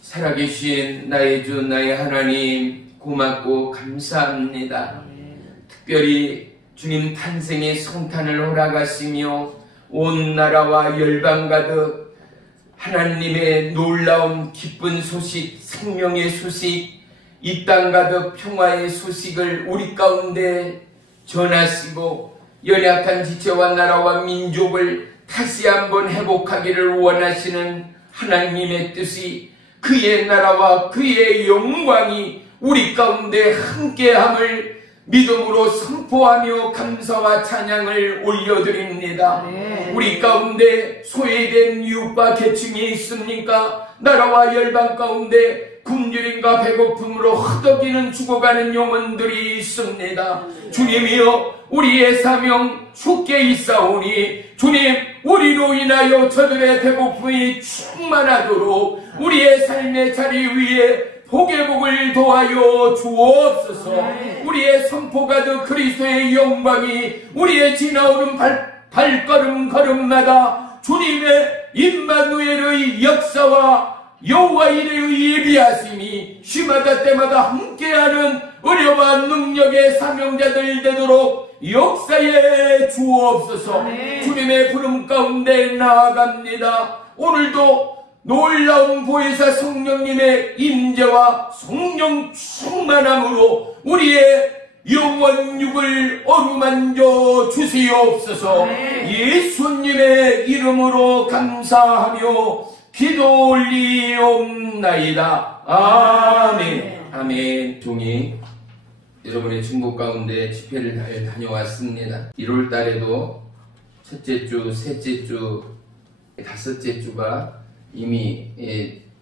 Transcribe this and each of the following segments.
살아계신 나의 주 나의 하나님 고맙고 감사합니다. 특별히 주님 탄생의 성탄을 허락하시며 온 나라와 열방 가득 하나님의 놀라운 기쁜 소식, 생명의 소식, 이 땅 가득 평화의 소식을 우리 가운데 전하시고 연약한 지체와 나라와 민족을 다시 한번 회복하기를 원하시는 하나님의 뜻이, 그의 나라와 그의 영광이 우리 가운데 함께함을 믿음으로 선포하며 감사와 찬양을 올려드립니다. 우리 가운데 소외된 이웃과 계층이 있습니까? 나라와 열방 가운데 굶주림과 배고픔으로 허덕이는 죽어가는 영혼들이 있습니다. 주님이여, 우리의 사명 죽게 있사오니 주님, 우리로 인하여 저들의 배고픔이 충만하도록 우리의 삶의 자리 위에 복의 복을 도하여 주옵소서. 우리의 선포 가득 그리스도의 영광이 우리의 지나오는 발걸음 걸음마다 주님의 임마누엘의 역사와 여호와 이레의 예비하심이 시마다 때마다 함께하는 은혜와 능력의 사명자들 되도록 역사에 주옵소서. 주님의 부름 가운데 나아갑니다. 오늘도 놀라운 보혜사 성령님의 임재와 성령 충만함으로 우리의 영원육을 어루만져 주시옵소서. 예수님의 이름으로 감사하며 기도 올리옵나이다. 아멘. 아멘. 종이 여러분의 중국 가운데 집회를 잘 다녀왔습니다. 1월 달에도 첫째 주, 셋째 주, 다섯째 주가 이미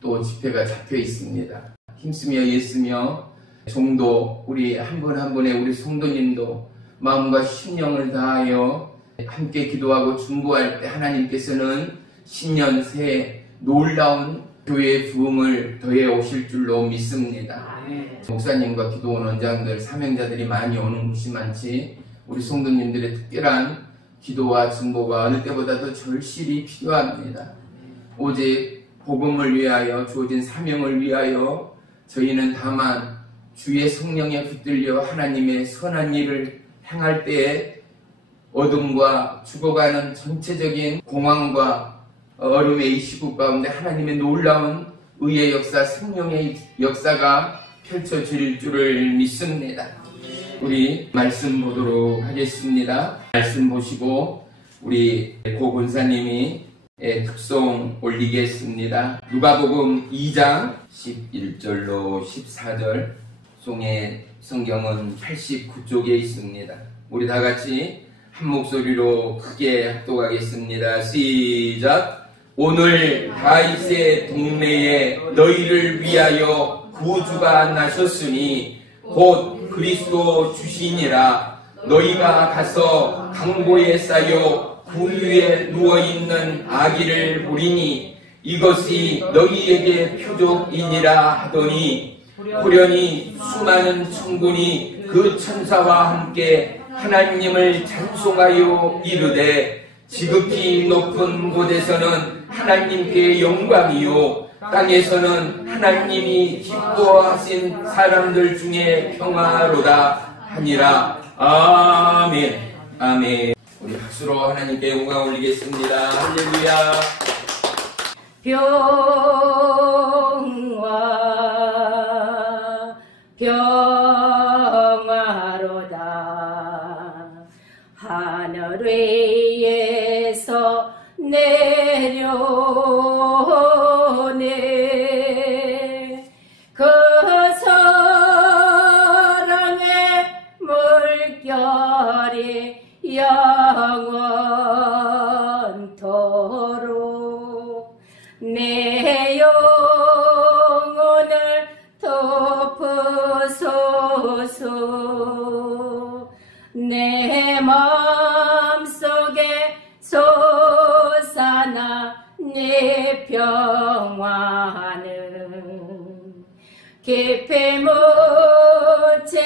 또 집회가 잡혀 있습니다. 힘쓰며 애쓰며 종도, 우리 한 분 한 분의 우리 성도님도 마음과 심령을 다하여 함께 기도하고 중보할 때 하나님께서는 신년 새해 놀라운 교회의 부흥을 더해 오실 줄로 믿습니다. 목사님과 기도원 원장들, 사명자들이 많이 오는 곳이 많지, 우리 성도님들의 특별한 기도와 중보가 어느 때보다 더 절실히 필요합니다. 오직 복음을 위하여 주어진 사명을 위하여 저희는 다만 주의 성령에 붙들려 하나님의 선한 일을 행할 때에 어둠과 죽어가는 전체적인 공황과 어려움의 이 시국 가운데 하나님의 놀라운 의의 역사, 생명의 역사가 펼쳐질 줄을 믿습니다. 우리 말씀 보도록 하겠습니다. 말씀 보시고 우리 고 권사님이 특송 올리겠습니다. 누가복음 2장 11절로 14절, 송의 성경은 89쪽에 있습니다. 우리 다 같이 한 목소리로 크게 합독하겠습니다. 시작. 오늘 다윗의 동네에 너희를 위하여 구주가 나셨으니 곧 그리스도 주시니라. 너희가 가서 강보에 쌓여 그 위에 누워있는 아기를 보리니 이것이 너희에게 표적이니라 하더니 호련히 수많은 천군이 그 천사와 함께 하나님을 찬송하여 이르되 지극히 높은 곳에서는 하나님께 영광이요 땅에서는 하나님이 기뻐하신 사람들 중에 평화로다 하니라. 아멘. 아멘. 우리 박수로 하나님께 영광 올리겠습니다. 할렐루야. 평화로다. 하늘 위에서 내려오네. 그 사랑의 물결이 영원토록 내 영혼을 덮으소서. 내 마음속에 솟아나 네 평화는 깊이 묻힌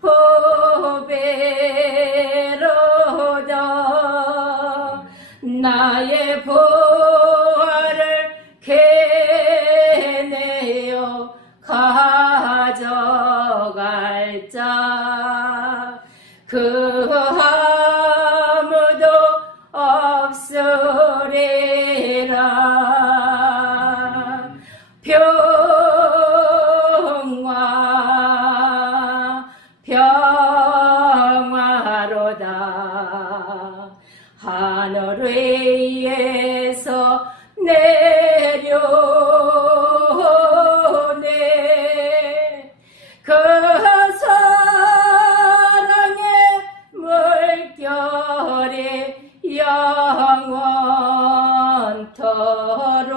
보배로다. 나의 보화를 캐내어 가져갈 자 그 아무도 없으리라. 평화로다. 하늘 위에서 내려오네. 그 사랑의 물결이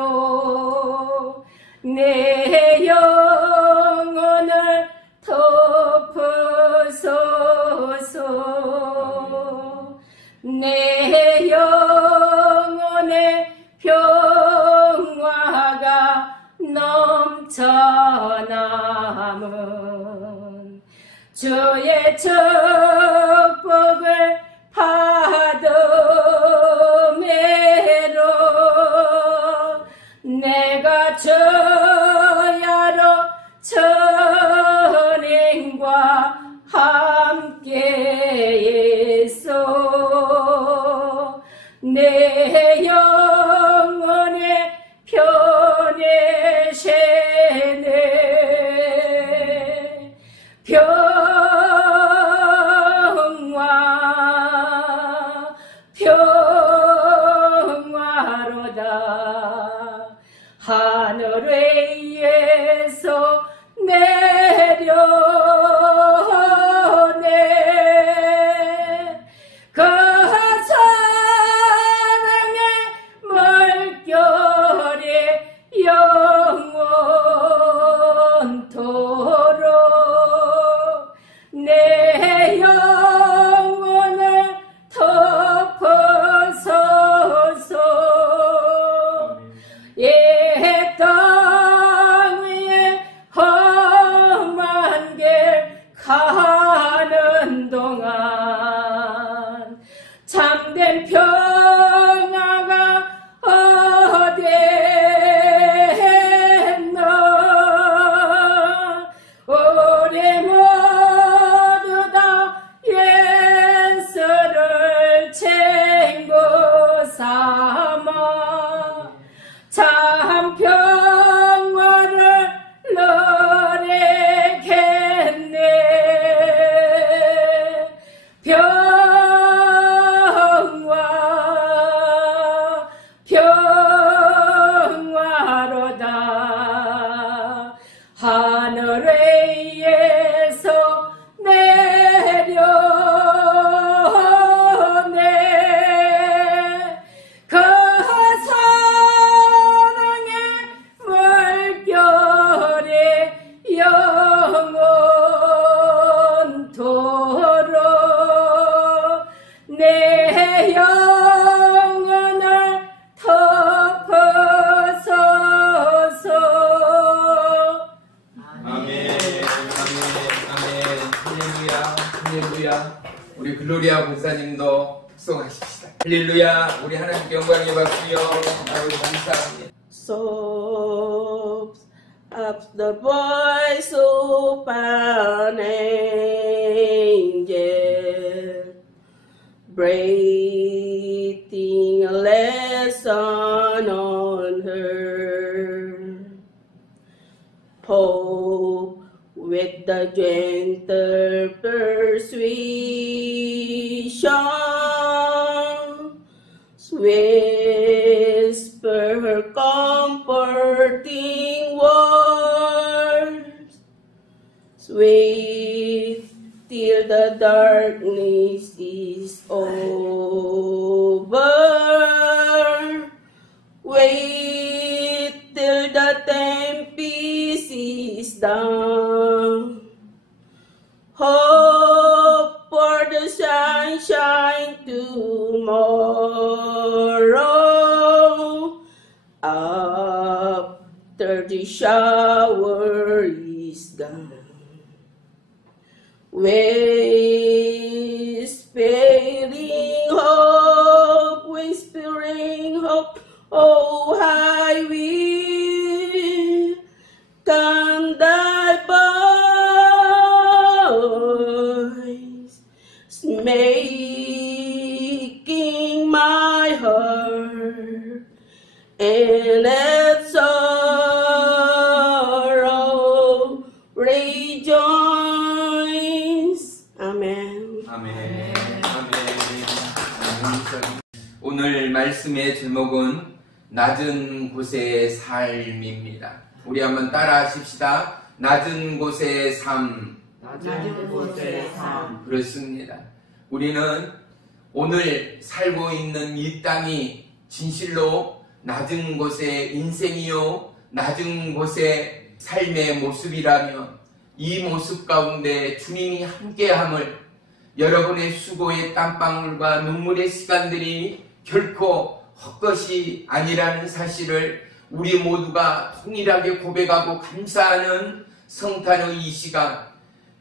영원토록 내 영혼을 덮으소서. 내 영혼의 평화가 넘쳐남은 주의 축복을 받음으로 내가 주야로 천인과 함께 있어. 내 영혼의 편에 쉬네. 평화로다. 하늘 위에서 내려오네. 그 사랑의 물결이 영원토록 내 영혼을 덮으소서. 옛 땅 위에 험한 길 가는 동안 참된 평화가 어디에 있나. 오 할렐루야. 우리 글로리아 목사님도 묵송하십시다. 할렐루야. 우리 하나님께 영광의 박수요. 아버지 감사합니다. Sobs up the voice of an angel, breathing a lesson on her. Pope with the gentle persuasion, whisper her comforting words, sweet till the darkness is over. Wait till the tempest is done. Hope for the sunshine tomorrow, after the shower is gone. Whispering hope, oh, I will come thy voice, making my heart and its sorrow rejoice. Amen. 아멘. 아멘. 오늘 말씀의 제목은 낮은 곳의 삶입니다. 우리 한번 따라 하십시다. 낮은 곳의 삶. 낮은 곳의 삶. 그렇습니다. 우리는 오늘 살고 있는 이 땅이 진실로 낮은 곳의 인생이요, 낮은 곳의 삶의 모습이라면 이 모습 가운데 주님이 함께함을, 여러분의 수고의 땀방울과 눈물의 시간들이 결코 헛것이 아니라는 사실을 우리 모두가 통일하게 고백하고 감사하는 성탄의 이 시간,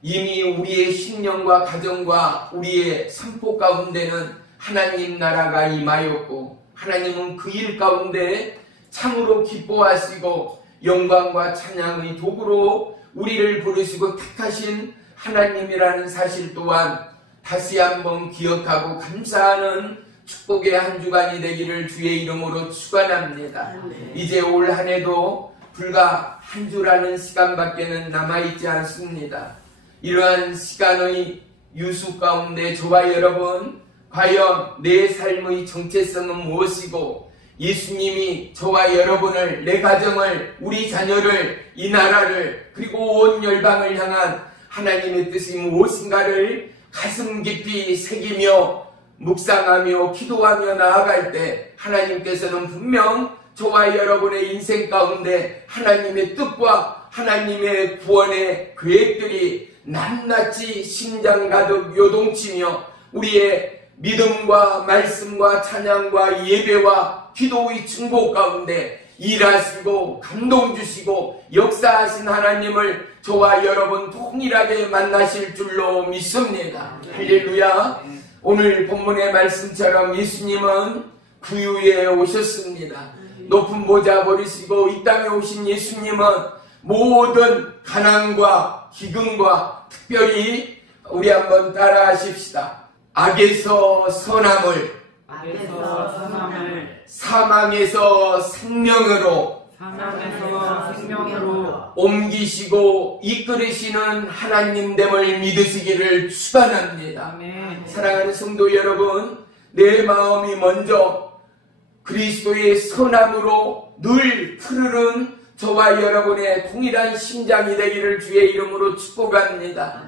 이미 우리의 신령과 가정과 우리의 선포 가운데는 하나님 나라가 임하였고, 하나님은 그 일 가운데 참으로 기뻐하시고 영광과 찬양의 도구로 우리를 부르시고 택하신 하나님이라는 사실 또한 다시 한번 기억하고 감사하는 축복의 한 주간이 되기를 주의 이름으로 축원합니다. 이제 올 한 해도 불과 한 주라는 시간밖에는 남아있지 않습니다. 이러한 시간의 유수 가운데 저와 여러분, 과연 내 삶의 정체성은 무엇이고 예수님이 저와 여러분을, 내 가정을, 우리 자녀를, 이 나라를, 그리고 온 열방을 향한 하나님의 뜻이 무엇인가를 가슴 깊이 새기며 묵상하며 기도하며 나아갈 때 하나님께서는 분명 저와 여러분의 인생 가운데 하나님의 뜻과 하나님의 구원의 계획들이 낱낱이 심장 가득 요동치며 우리의 믿음과 말씀과 찬양과 예배와 기도의 증거 가운데 일하시고 감동 주시고 역사하신 하나님을 저와 여러분 동일하게 만나실 줄로 믿습니다. 할렐루야. 오늘 본문의 말씀처럼 예수님은 구유에 오셨습니다. 높은 모자 버리시고 이 땅에 오신 예수님은 모든 가난과 기근과 특별히 우리 한번 따라 하십시다. 악에서 선함을, 사망에서 생명으로 옮기시고 이끌으시는 하나님됨을 믿으시기를 축원합니다. 사랑하는 성도 여러분, 내 마음이 먼저 그리스도의 선함으로 늘 푸르른 저와 여러분의 동일한 심장이 되기를 주의 이름으로 축복합니다.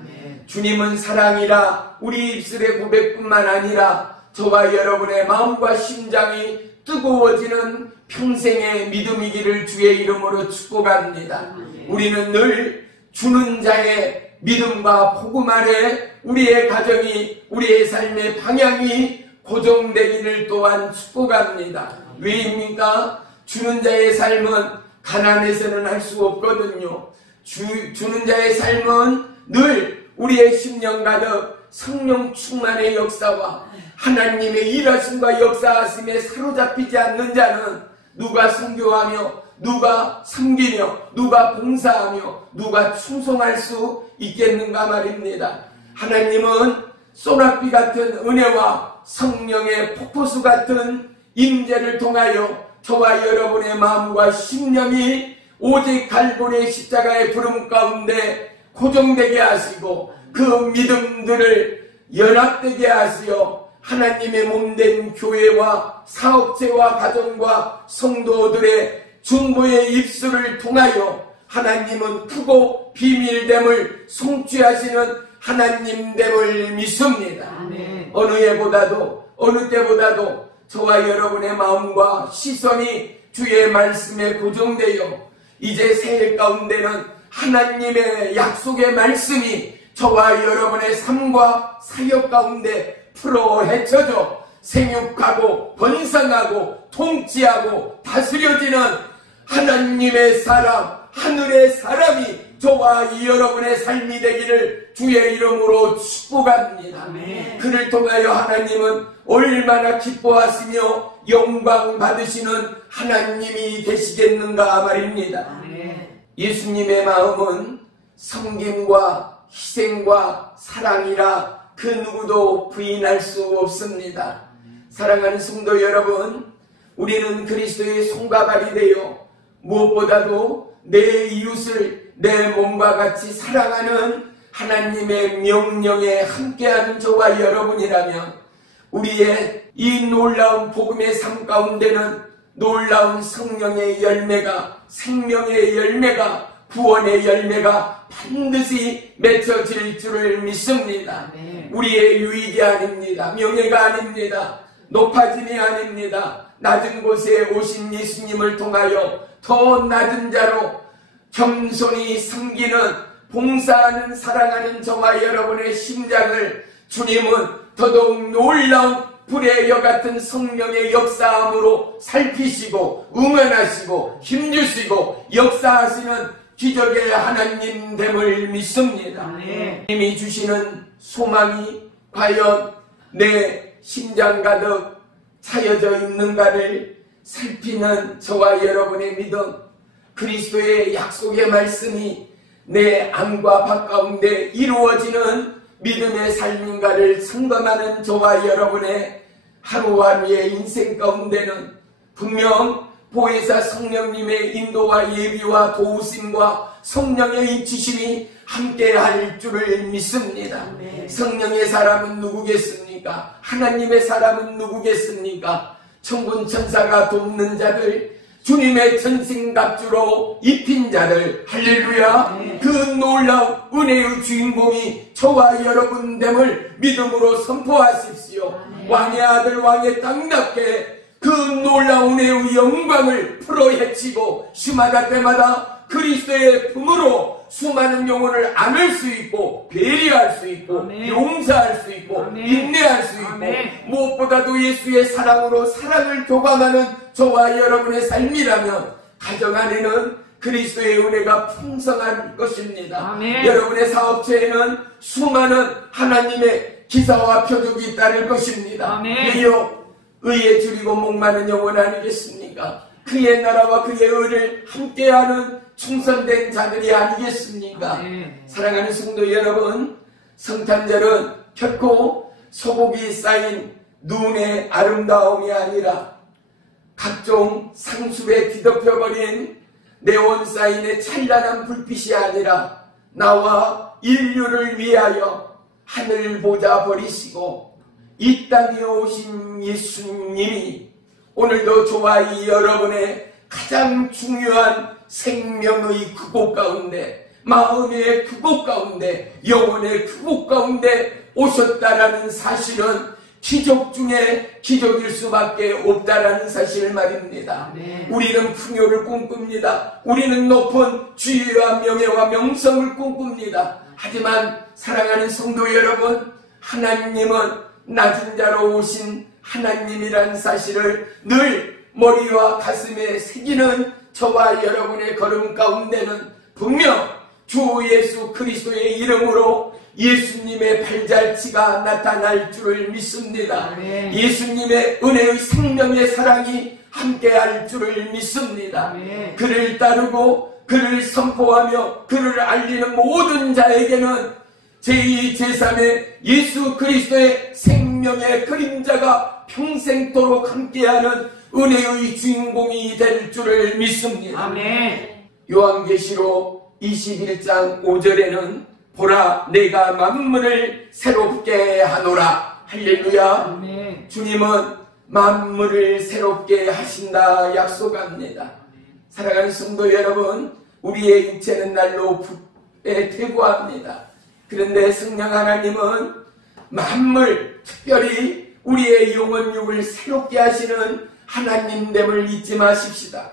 주님은 사랑이라 우리 입술의 고백뿐만 아니라 저와 여러분의 마음과 심장이 뜨거워지는 평생의 믿음이기를 주의 이름으로 축복합니다. 우리는 늘 주는 자의 믿음과 복음 아래 우리의 가정이, 우리의 삶의 방향이 고정되기를 또한 축복합니다. 왜입니까? 주는 자의 삶은 가난해서는 할 수 없거든요. 주는 자의 삶은 늘 우리의 심령 가득 성령 충만의 역사와 하나님의 일하심과 역사하심에 사로잡히지 않는 자는 누가 선교하며 누가 섬기며 누가 봉사하며 누가 충성할 수 있겠는가 말입니다. 하나님은 소낙비 같은 은혜와 성령의 폭포수 같은 임재를 통하여 저와 여러분의 마음과 심령이 오직 갈보리의 십자가의 부름 가운데 고정되게 하시고 그 믿음들을 연합되게 하시어 하나님의 몸된 교회와 사업체와 가정과 성도들의 중보의 입술을 통하여 하나님은 크고 비밀됨을 성취하시는 하나님됨을 믿습니다. 아멘. 어느 해보다도 어느 때보다도 저와 여러분의 마음과 시선이 주의 말씀에 고정되어 이제 새해 가운데는 하나님의 약속의 말씀이 저와 여러분의 삶과 사역 가운데 풀어 헤쳐져 생육하고 번성하고 통치하고 다스려지는 하나님의 사람, 하늘의 사람이 저와 여러분의 삶이 되기를 주의 이름으로 축복합니다. 아멘. 그를 통하여 하나님은 얼마나 기뻐하시며 영광 받으시는 하나님이 되시겠는가 말입니다. 아멘. 예수님의 마음은 섬김과 희생과 사랑이라 그 누구도 부인할 수 없습니다. 사랑하는 성도 여러분, 우리는 그리스도의 손과 발이 되어 무엇보다도 내 이웃을 내 몸과 같이 사랑하는 하나님의 명령에 함께하는 저와 여러분이라면 우리의 이 놀라운 복음의 삶 가운데는 놀라운 성령의 열매가, 생명의 열매가, 구원의 열매가 반드시 맺혀질 줄을 믿습니다. 네. 우리의 유익이 아닙니다. 명예가 아닙니다. 높아짐이 아닙니다. 낮은 곳에 오신 예수님을 통하여 더 낮은 자로 겸손히 섬기는, 봉사하는, 사랑하는 저와 여러분의 심장을 주님은 더더욱 놀라운 불의 여 같은 성령의 역사함으로 살피시고 응원하시고 힘주시고 역사하시는 기적의 하나님됨을 믿습니다. 네. 님이 주시는 소망이 과연 내 심장 가득 차여져 있는가를 살피는 저와 여러분의 믿음, 그리스도의 약속의 말씀이 내 안과 밖 가운데 이루어지는 믿음의 삶인가를 점검하는 저와 여러분의 하루하루의 인생 가운데는 분명 보혜사 성령님의 인도와 예비와 도우심과 성령의 지심이 함께할 줄을 믿습니다. 네. 성령의 사람은 누구겠습니까? 하나님의 사람은 누구겠습니까? 천군 천사가 돕는 자들, 주님의 전신갑주로 입힌 자들, 할렐루야. 네. 그 놀라운 은혜의 주인공이 저와 여러분 됨을 믿음으로 선포하십시오. 네. 왕의 아들 왕의 땅답게 그 놀라운 은혜의 영광을 풀어헤치고 심하다 때마다 그리스도의 품으로 수많은 영혼을 안을 수 있고 배려할 수 있고 아멘. 용서할 수 있고 아멘. 인내할 수 있고 아멘. 무엇보다도 예수의 사랑으로 사랑을 교감하는 저와 여러분의 삶이라면 가정 안에는 그리스도의 은혜가 풍성할 것입니다. 아멘. 여러분의 사업체에는 수많은 하나님의 기사와 표적이 따를 것입니다. 아멘. 왜요? 의에 줄이고 목마른 영혼 아니겠습니까? 그의 나라와 그의 의를 함께하는 충성된 자들이 아니겠습니까? 아멘. 사랑하는 성도 여러분, 성탄절은 결코 소복이 쌓인 눈의 아름다움이 아니라 각종 상술에 뒤덮여버린 네온사인의 찬란한 불빛이 아니라 나와 인류를 위하여 하늘 보자 버리시고 이 땅에 오신 예수님이 오늘도 저와 이 여러분의 가장 중요한 생명의 그곳 가운데, 마음의 그곳 가운데, 영혼의 그곳 가운데 오셨다라는 사실은 기적 중에 기적일 수밖에 없다라는 사실 말입니다. 네. 우리는 풍요를 꿈꿉니다. 우리는 높은 지위와 명예와 명성을 꿈꿉니다. 하지만 사랑하는 성도 여러분, 하나님은 낮은 자로 오신 하나님이란 사실을 늘 머리와 가슴에 새기는 저와 여러분의 걸음 가운데는 분명 주 예수 그리스도의 이름으로 예수님의 발자취가 나타날 줄을 믿습니다. 예수님의 은혜의 생명의 사랑이 함께할 줄을 믿습니다. 그를 따르고 그를 선포하며 그를 알리는 모든 자에게는 제2, 제3의 예수 그리스도의 생명의 그림자가 평생도록 함께하는 은혜의 주인공이 될 줄을 믿습니다. 요한계시록 21장 5절에는 보라 내가 만물을 새롭게 하노라. 할렐루야. 주님은 만물을 새롭게 하신다 약속합니다. 사랑하는 성도 여러분, 우리의 육체는 날로 부패 퇴보합니다. 그런데 성령 하나님은 만물, 특별히 우리의 영혼육을 새롭게 하시는 하나님됨을 잊지 마십시다.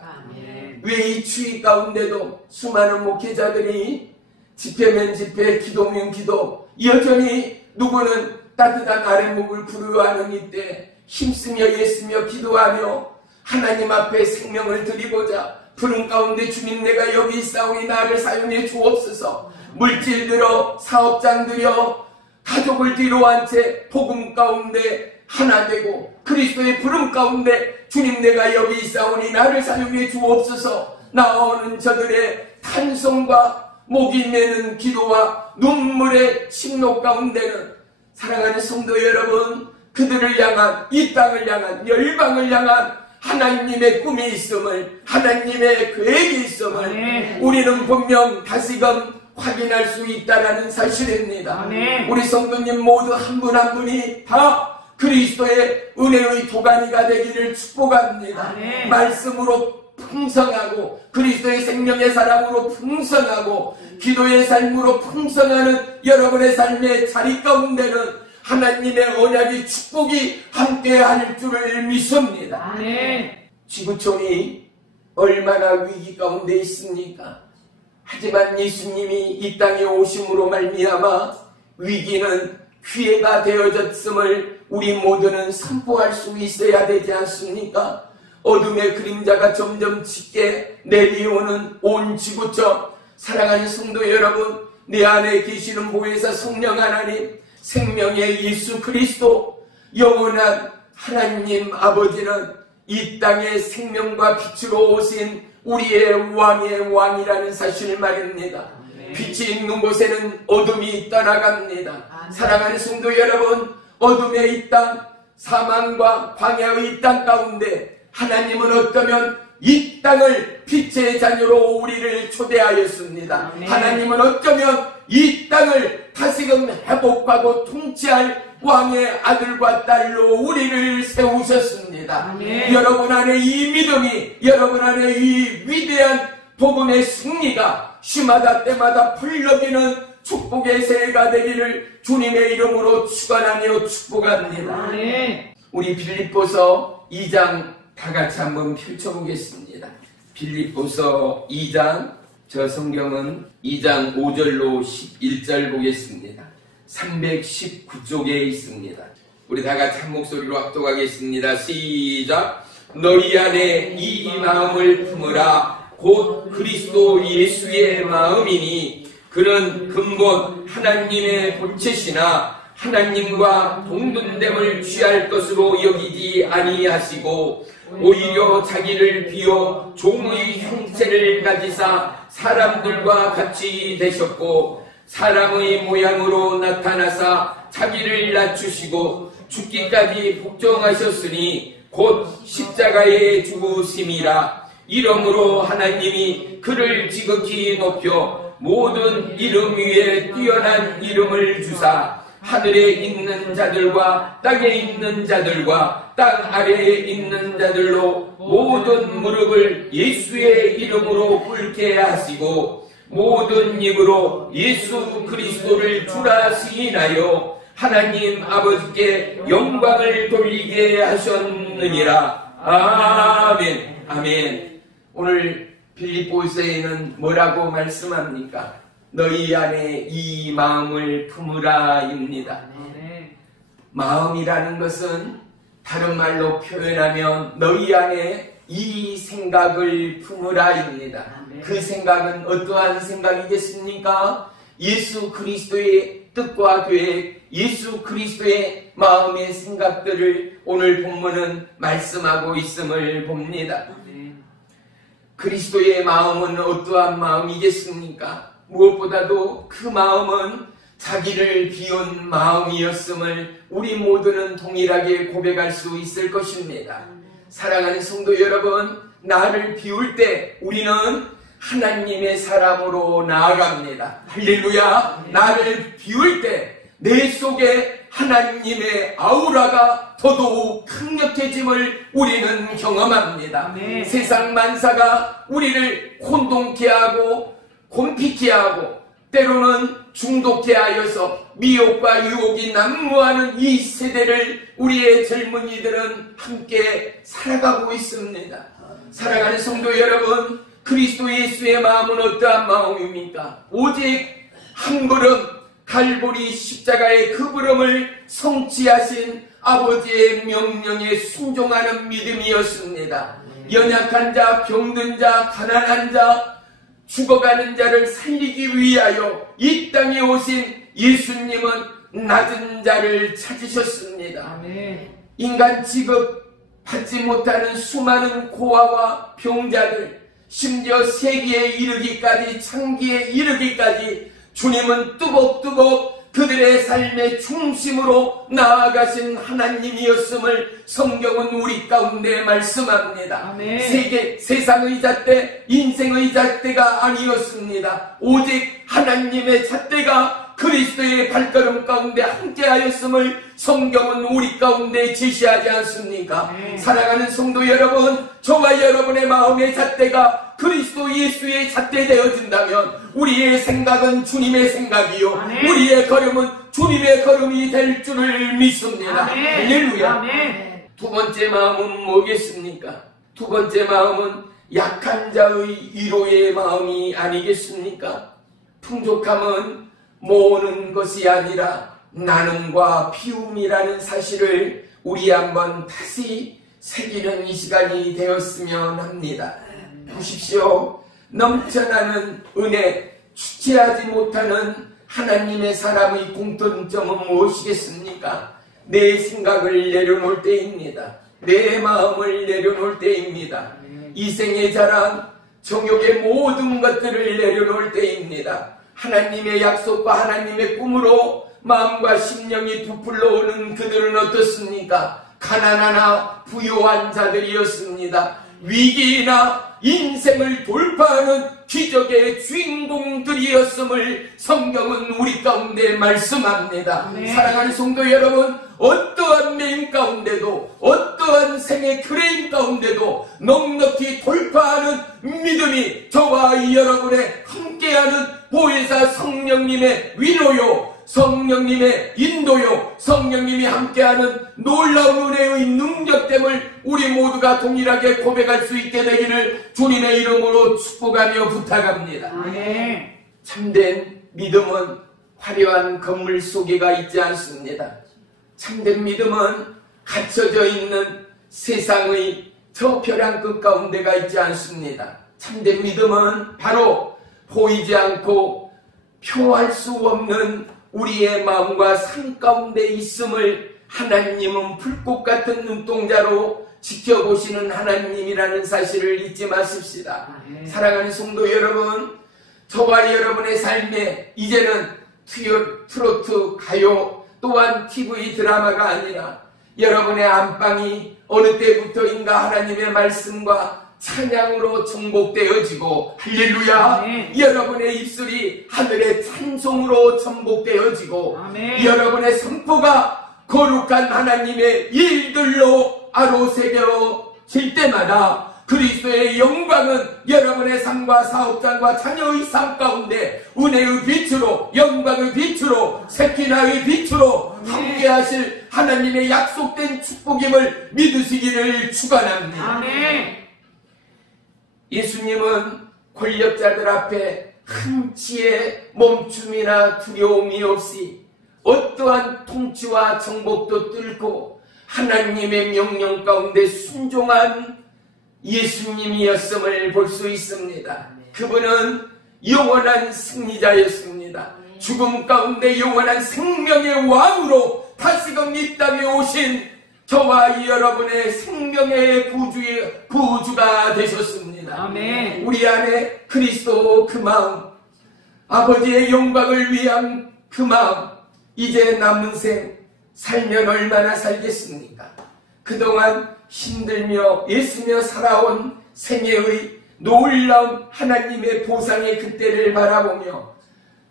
왜 이 추위 가운데도 수많은 목회자들이 집회면 집회, 기도면 기도, 여전히 누구는 따뜻한 아랫목을 부르어하는 이때 힘쓰며 애쓰며 기도하며 하나님 앞에 생명을 드리고자 푸른 가운데 주님 내가 여기 있사오니 나를 사용해 주옵소서. 물질 들여 사업장 들여 가족을 뒤로 한 채 복음 가운데 하나 되고 그리스도의 부름 가운데 주님 내가 여기 있사오니 나를 사용해 주옵소서. 나오는 저들의 탄성과 목이 메는 기도와 눈물의 심록 가운데는 사랑하는 성도 여러분, 그들을 향한, 이 땅을 향한, 열방을 향한 하나님의 꿈이 있음을, 하나님의 계획이 있음을 우리는 분명 다시금 확인할 수 있다는 사실입니다. 우리 성도님 모두 한 분 한 분이 다 그리스도의 은혜의 도가니가 되기를 축복합니다. 말씀으로 풍성하고 그리스도의 생명의 사랑으로 풍성하고 기도의 삶으로 풍성하는 여러분의 삶의 자리 가운데는 하나님의 언약의 축복이 함께할 줄을 믿습니다. 지구촌이 얼마나 위기 가운데 있습니까? 하지만 예수님이 이 땅에 오심으로 말미암아 위기는 기회가 되어졌음을 우리 모두는 선포할 수 있어야 되지 않습니까? 어둠의 그림자가 점점 짙게 내려오는 온 지구촌, 사랑하는 성도 여러분, 내 안에 계시는 보혜사 성령 하나님, 생명의 예수 그리스도, 영원한 하나님 아버지는 이 땅에 생명과 빛으로 오신 우리의 왕의 왕이라는 사실을 말입니다. 빛이 있는 곳에는 어둠이 떠나갑니다. 사랑하는 성도 여러분, 어둠의 이 땅, 사망과 광야의 이 땅 가운데 하나님은 어쩌면 이 땅을 빛의 자녀로 우리를 초대하였습니다. 하나님은 어쩌면 이 땅을 다시금 회복하고 통치할 왕의 아들과 딸로 우리를 세우셨습니다. 여러분 안에 이 믿음이, 여러분 안에 이 위대한 복음의 승리가 시마다 때마다 풀러기는 축복의 새해가 되기를 주님의 이름으로 축원하며 축복합니다. 우리 빌립보서 2장 다 같이 한번 펼쳐보겠습니다. 빌립보서 2장, 저 성경은 2장 5절로 11절 보겠습니다. 319쪽에 있습니다. 우리 다 같이 한 목소리로 합독하겠습니다. 시작. 너희 안에 이 마음을 품으라. 곧 그리스도 예수의 마음이니 그는 근본 하나님의 본체시나 하나님과 동등됨을 취할 것으로 여기지 아니하시고 오히려 자기를 비워 종의 형체를 가지사 사람들과 같이 되셨고 사람의 모양으로 나타나사 자기를 낮추시고 죽기까지 복종하셨으니 곧 십자가에 죽으심이라. 이러므로 하나님이 그를 지극히 높여 모든 이름 위에 뛰어난 이름을 주사 하늘에 있는 자들과 땅에 있는 자들과 땅 아래에 있는 자들로 모든 무릎을 예수의 이름으로 꿇게 하시고 모든 입으로 예수 그리스도를 주라 시인하여 하나님 아버지께 영광을 돌리게 하셨느니라. 아멘. 아멘. 오늘 빌립보서에는 뭐라고 말씀합니까? 너희 안에 이 마음을 품으라입니다. 마음이라는 것은 다른 말로 표현하면 너희 안에 이 생각을 품으라입니다. 그 생각은 어떠한 생각이겠습니까? 예수 그리스도의 뜻과 계획, 예수 그리스도의 마음의 생각들을 오늘 본문은 말씀하고 있음을 봅니다. 그리스도의 마음은 어떠한 마음이겠습니까? 무엇보다도 그 마음은 자기를 비운 마음이었음을 우리 모두는 동일하게 고백할 수 있을 것입니다. 사랑하는 성도 여러분, 나를 비울 때 우리는 하나님의 사람으로 나아갑니다. 할렐루야! 나를 비울 때 내 속에 하나님의 아우라가 더더욱 강력해짐을 우리는 경험합니다. 세상 만사가 우리를 혼동케 하고 곤피케 하고 때로는 중독케 하여서 미혹과 유혹이 난무하는 이 세대를 우리의 젊은이들은 함께 살아가고 있습니다. 사랑하는 성도 여러분, 그리스도 예수의 마음은 어떠한 마음입니까? 오직 한 걸음 갈보리 십자가의 그 부름을 성취하신 아버지의 명령에 순종하는 믿음이었습니다. 연약한 자, 병든 자, 가난한 자, 죽어가는 자를 살리기 위하여 이 땅에 오신 예수님은 낮은 자를 찾으셨습니다. 인간 취급받지 못하는 수많은 고아와 병자들, 심지어 세기에 이르기까지, 창기에 이르기까지 주님은 뚜벅뚜벅 그들의 삶의 중심으로 나아가신 하나님이었음을 성경은 우리 가운데 말씀합니다. 세상의 잣대, 인생의 잣대가 아니었습니다. 오직 하나님의 잣대가 그리스도의 발걸음 가운데 함께하였음을 성경은 우리 가운데 제시하지 않습니까? 사랑하는 성도 여러분, 저와 여러분의 마음의 잣대가 그리스도 예수의 잣대 되어진다면 우리의 생각은 주님의 생각이요, 우리의 걸음은 주님의 걸음이 될 줄을 믿습니다. 할렐루야. 두 번째 마음은 뭐겠습니까? 두 번째 마음은 약한 자의 위로의 마음이 아니겠습니까? 풍족함은 모으는 것이 아니라 나눔과 피움이라는 사실을 우리 한번 다시 새기는 이 시간이 되었으면 합니다. 보십시오. 넘쳐나는 은혜, 주체하지 못하는 하나님의 사람의 공통점은 무엇이겠습니까? 내 생각을 내려놓을 때입니다. 내 마음을 내려놓을 때입니다. 이생의 자랑, 정욕의 모든 것들을 내려놓을 때입니다. 하나님의 약속과 하나님의 꿈으로 마음과 심령이 부풀러 오는 그들은 어떻습니까? 가난하나 부유한 자들이었습니다. 위기나 인생을 돌파하는 기적의 주인공들이었음을 성경은 우리 가운데 말씀합니다. 사랑하는 성도 여러분, 어떠한 매임 가운데도, 어떠한 생의 크레임 가운데도 넉넉히 돌파하는 믿음이 저와 여러분의 함께하는 보혜사 성령님의 위로요, 성령님의 인도요, 성령님이 함께하는 놀라운 은혜의 능력됨을 우리 모두가 동일하게 고백할 수 있게 되기를 주님의 이름으로 축복하며 부탁합니다. 참된 믿음은 화려한 건물 속에가 있지 않습니다. 참된 믿음은 갇혀져 있는 세상의 저 벼랑 끝 가운데가 있지 않습니다. 참된 믿음은 바로 보이지 않고 표할 수 없는 우리의 마음과 삶 가운데 있음을 하나님은 불꽃 같은 눈동자로 지켜보시는 하나님이라는 사실을 잊지 마십시다. 사랑하는 성도 여러분, 저와 여러분의 삶에 이제는 트로트, 가요, 또한 TV 드라마가 아니라 여러분의 안방이 어느 때부터인가 하나님의 말씀과 찬양으로 정복되어지고, 할렐루야, 여러분의 입술이 하늘의 찬송으로 정복되어지고, 여러분의 선포가 거룩한 하나님의 일들로 아로새겨질 때마다 그리스도의 영광은 여러분의 삶과 사업장과 자녀의 삶 가운데 은혜의 빛으로, 영광의 빛으로, 세키나의 빛으로 함께하실 하나님의 약속된 축복임을 믿으시기를 축원합니다. 예수님은 권력자들 앞에 한치의 멈춤이나 두려움이 없이 어떠한 통치와 정복도 뚫고 하나님의 명령 가운데 순종한 예수님이었음을 볼 수 있습니다. 그분은 영원한 승리자였습니다. 죽음 가운데 영원한 생명의 왕으로 다시금 이 땅에 오신 저와 여러분의 생명의 구주가 되셨습니다. 아멘. 우리 안에 그리스도 그 마음, 아버지의 영광을 위한 그 마음, 이제 남은 생 살면 얼마나 살겠습니까? 그동안 힘들며 애쓰며 살아온 생애의 놀라운 하나님의 보상의 그때를 바라보며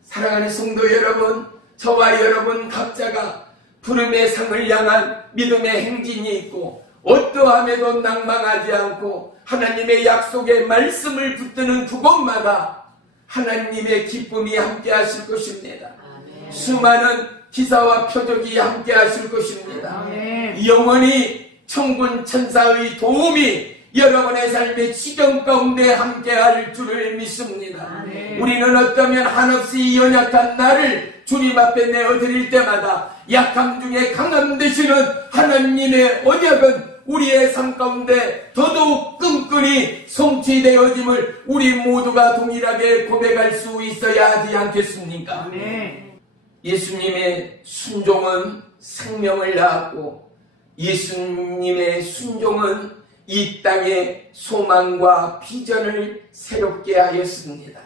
사랑하는 성도 여러분, 저와 여러분 각자가 부름의 상을 향한 믿음의 행진이 있고 어떠함에도 낭망하지 않고 하나님의 약속의 말씀을 붙드는 그곳마다 하나님의 기쁨이 함께 하실 것입니다. 아멘. 수많은 기사와 표적이 함께 하실 것입니다. 아멘. 영원히 천군 천사의 도움이 여러분의 삶의 지경 가운데 함께할 줄을 믿습니다. 아멘. 우리는 어쩌면 한없이 연약한 나를 주님 앞에 내어드릴 때마다 약함 중에 강함 되시는 하나님의 언약은 우리의 삶 가운데 더더욱 끈끈이 성취되어짐을 우리 모두가 동일하게 고백할 수 있어야 하지 않겠습니까? 아멘. 예수님의 순종은 생명을 낳았고 예수님의 순종은 이 땅의 소망과 비전을 새롭게 하였습니다.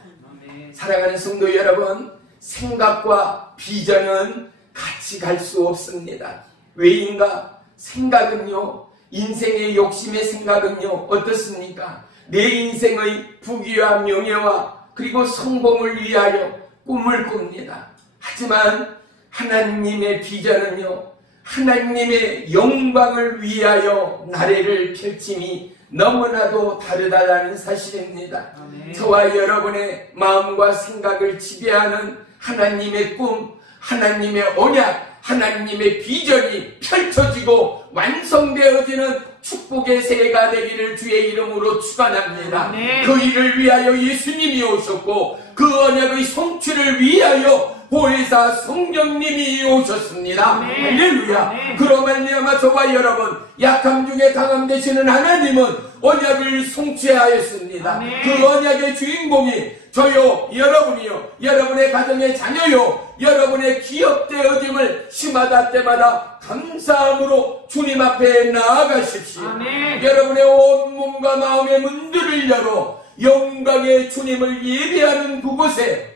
아멘. 사랑하는 성도 여러분, 생각과 비전은 같이 갈 수 없습니다. 왜인가? 생각은요, 인생의 욕심의 생각은요, 어떻습니까? 내 인생의 부귀와 명예와 그리고 성공을 위하여 꿈을 꿉니다. 하지만 하나님의 비전은요, 하나님의 영광을 위하여 나래를 펼침이 너무나도 다르다는 사실입니다. 아멘. 저와 여러분의 마음과 생각을 지배하는 하나님의 꿈, 하나님의 언약, 하나님의 비전이 펼쳐지고 완성되어지는 축복의 새해가 되기를 주의 이름으로 축원합니다. 아멘. 그 일을 위하여 예수님이 오셨고 그 언약의 성취를 위하여 보혜사 성령님이 오셨습니다. 아멘. 할렐루야. 아멘. 그로 말미암아 저와 여러분 약함 중에 강함 되시는 하나님은 언약을 성취하였습니다. 아멘. 그 언약의 주인공이 저요, 여러분이요, 여러분의 가정의 자녀요, 여러분의 기업되어짐을 시마다 때마다 감사함으로 주님 앞에 나아가십시오. 아멘. 여러분의 온몸과 마음의 문들을 열어 영광의 주님을 예배하는 그곳에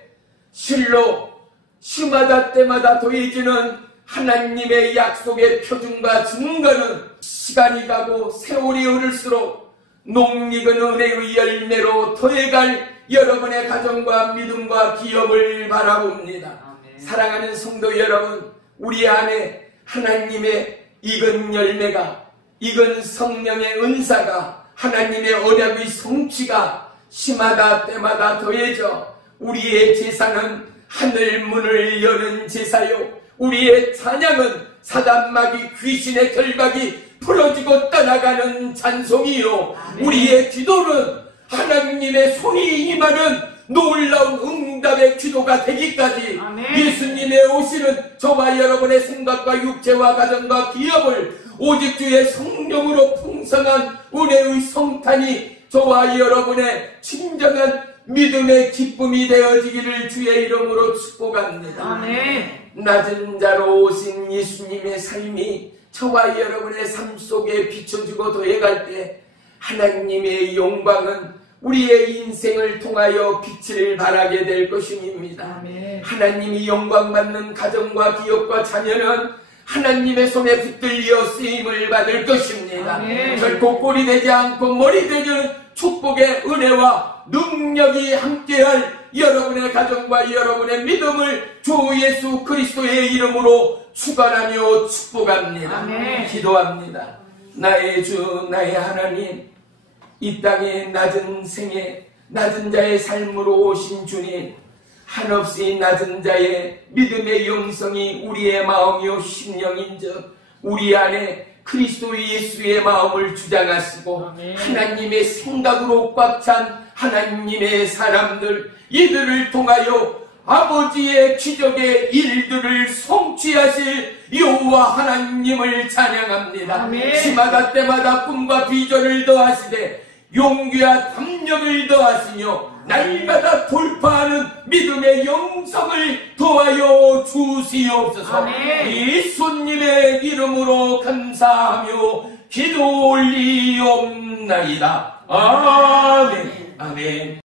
실로 시마다 때마다 더해지는 하나님의 약속의 표준과 증거는 시간이 가고 세월이 흐를수록 농익은 은혜의 열매로 더해갈 여러분의 가정과 믿음과 기업을 바라봅니다. 아멘. 사랑하는 성도 여러분, 우리 안에 하나님의 익은 열매가, 익은 성령의 은사가, 하나님의 언약의 성취가 시마다 때마다 더해져 우리의 제사는 하늘 문을 여는 제사요, 우리의 찬양은 사단마귀 귀신의 결박이 풀어지고 떠나가는 찬송이요, 아멘. 우리의 기도는 하나님의 손이 임하는 놀라운 응답의 기도가 되기까지 아멘. 예수님의 오시는 저와 여러분의 생각과 육체와 가정과 기업을 오직 주의 성령으로 풍성한 은혜의 성탄이 저와 여러분의 진정한 믿음의 기쁨이 되어지기를 주의 이름으로 축복합니다. 아멘. 낮은 자로 오신 예수님의 삶이 저와 여러분의 삶 속에 비춰지고 더해갈 때 하나님의 영광은 우리의 인생을 통하여 빛을 발하게 될 것입니다. 아멘. 하나님이 영광받는 가정과 기업과 자녀는 하나님의 손에 붙들려 쓰임을 받을 것입니다. 아멘. 결코 꼴이 되지 않고 머리 되는 축복의 은혜와 능력이 함께할 여러분의 가정과 여러분의 믿음을 주 예수 그리스도의 이름으로 축원하며 축복합니다. 아멘. 기도합니다. 나의 주 나의 하나님, 이 땅의 낮은 생에 낮은 자의 삶으로 오신 주님, 한없이 낮은 자의 믿음의 영성이 우리의 마음이요 심령인즉 우리 안에 그리스도 예수의 마음을 주장하시고 아멘. 하나님의 생각으로 꽉 찬 하나님의 사람들, 이들을 통하여 아버지의 기적의 일들을 성취하실 여호와 하나님을 찬양합니다. 아멘. 시마다 때마다 꿈과 비전을 더하시되 용기와 담력을 더하시며 날마다 돌파하는 믿음의 영성을 더하여 주시옵소서. 예수님의 이름으로 감사하며 기도 올리옵나이다. 아멘. 아멘.